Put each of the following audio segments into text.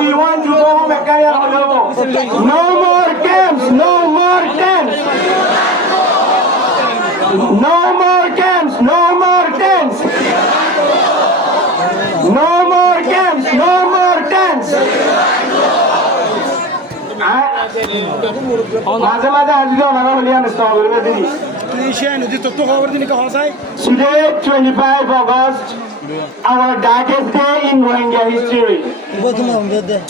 we want to go home and carry our love. No more camps, no more tents. No more camps, no more tents. No more camps, no more tents. মাঝে মাঝে আসলে ওনারা হলে আনস্তাম করবে দিদি Today, 25 August, our darkest day in Rohingya history.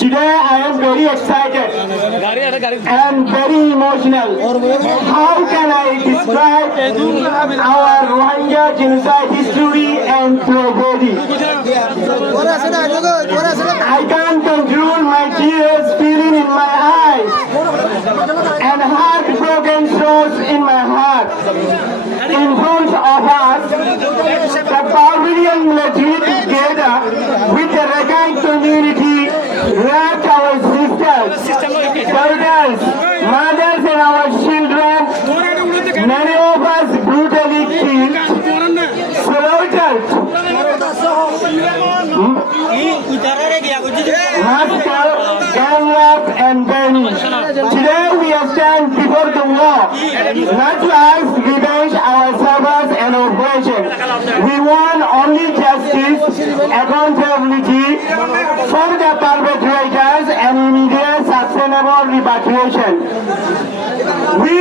Today, I am very excited and very emotional. How can I describe our Rohingya genocide history and tragedy? I can't control my tears feeling in my eyes and heartbroken thoughts in my heart. In front of us, the barbarian military together with the Rakhine community raped our sisters, daughters, mothers and our children. Many of us brutally killed, slaughtered, massacred, gang rape and burning. Today we stand before the law, not to ask revenge our servers and oppression. We want only justice, accountability for the perpetrators and immediate sustainable repatriation. We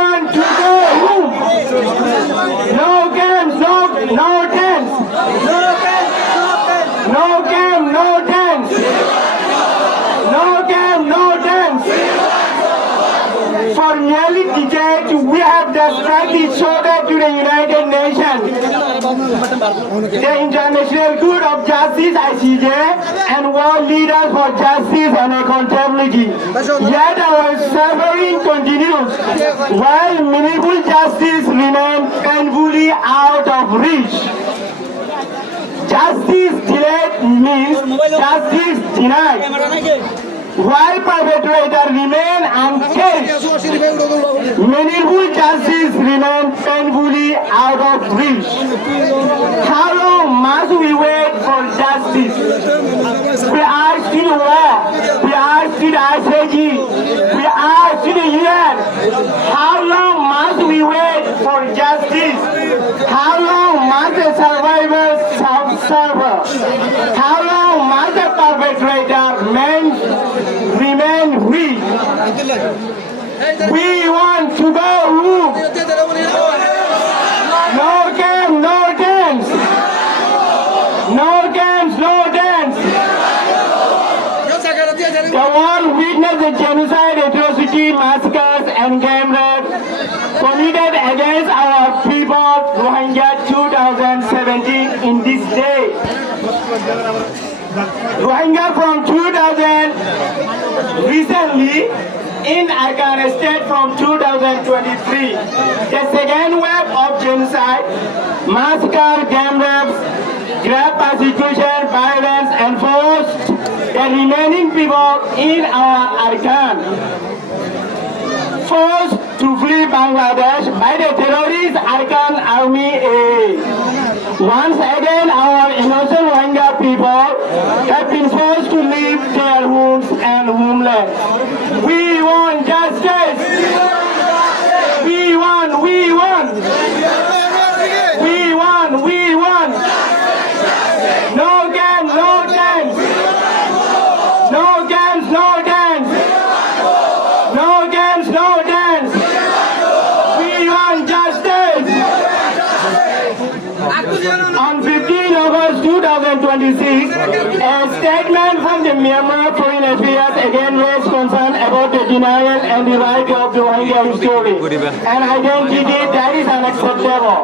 want to go home. No camps, no tents. No camp, no tents. No camp, no tents. For nearly decades, we have described each other to the United Nations, the International Court of Justice (ICJ), and world leaders for justice and accountability. Yet our suffering continues, while meaningful justice remains painfully out of reach. Justice delayed means justice denied. While perpetrators remain uncaged, meaningful justice remains painfully out of reach. How long must we wait for justice? We ask to the law, we ask to the ICJ, we ask to the UN. How long must we wait for justice? How long must the survivors suffer? How long must the perpetrator remain weak? We want to go home. No camp, no tents. No camps, no tents. The world witnessed the genocide, atrocity, massacres, and gang rape committed against our people, Rohingya 2017 in this day. Rohingya from 2000 recently in Arkan State from 2023. The second wave of genocide, massacre, gang rapes, grave persecution, violence enforced the remaining people in our Arkan. Forced to flee Bangladesh by the terrorist Arkan Army AA. Once again, our innocent Rohingya people have been forced to leave their homes and homeland. We want justice. We want. No camps, no tents. No camps, no tents. No camps, no tents. We want justice. On 15 August 2026, a statement from the Myanmar Foreign Affairs again raised concern about the denial and the right of the Rohingya history and identity that is unacceptable.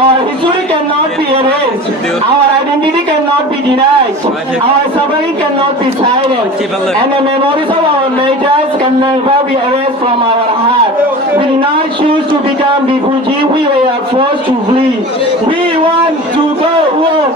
Our history cannot be erased. Our identity cannot be denied. Our suffering cannot be silenced. And the memories of our martyrs can never be erased from our heart. We did not choose to become refugees. We were forced to flee. We want to go home.